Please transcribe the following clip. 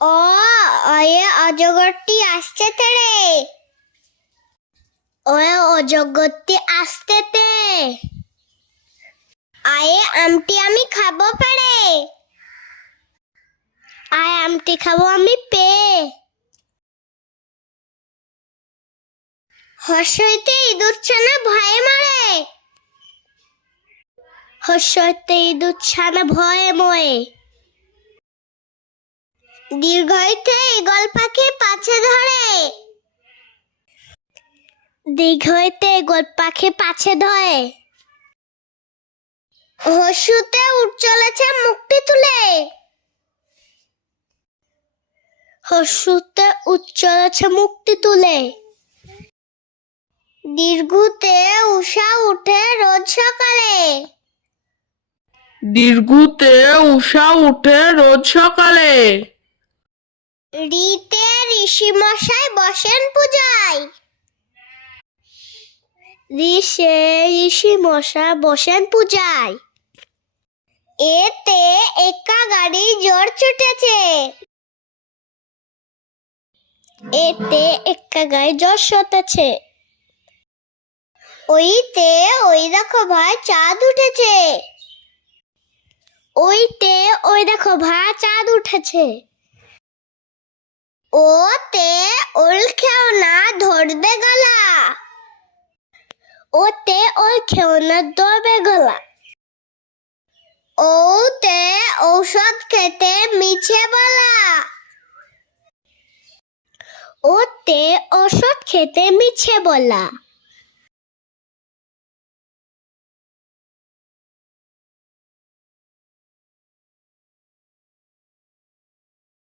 অ অয়ে অজগরটি আসতেতে রে। ওয়ে অজগরটি আসতেতে। আয়ে আমটি আমি খাবো পেড়ে। আয় আমটি খাবো আমি পেয়ে। হর্ষইতে ইঁদুর ছানা ভয়ে মরে। হর্ষইতে ইঁদুর ছানা ভয়ে মরে। দীর্ঘইতে ঈগল পাখি পাছে ধরে। দীর্ঘইতে ঈগল পাখি পাছে ধরে। হর্ষুতে উঠ চলেছে মুখটি তুলে। হর্ষুতে উঠ চলেছে মুখটি তুলে। দীর্ঘুতে উষা উঠে রোজ সকালে। দীর্ঘুতে উষা উঠে রোজ সকালে। রিতে ঋষি মশাই বসেন পূজায়। ঋষি মশাই বসেন পূজায়। এতে একা গাড়ি জ্বর ছুটেছে। এতে একা গাড়ি জ্বর ছুটেছে। ওইতে ওই দেখো ভাই চাঁদ উঠেছে। ওইতে ওই দেখো ভাই চাঁদ উঠেছে। ওতে ওল খেলনা ধরবে গলা। ওতে ওল খেলনা ধরবে গলা। ওতে ঔষধ খেতে মিছে বলা। ওতে ওষুধ খেতে মিছে বলা।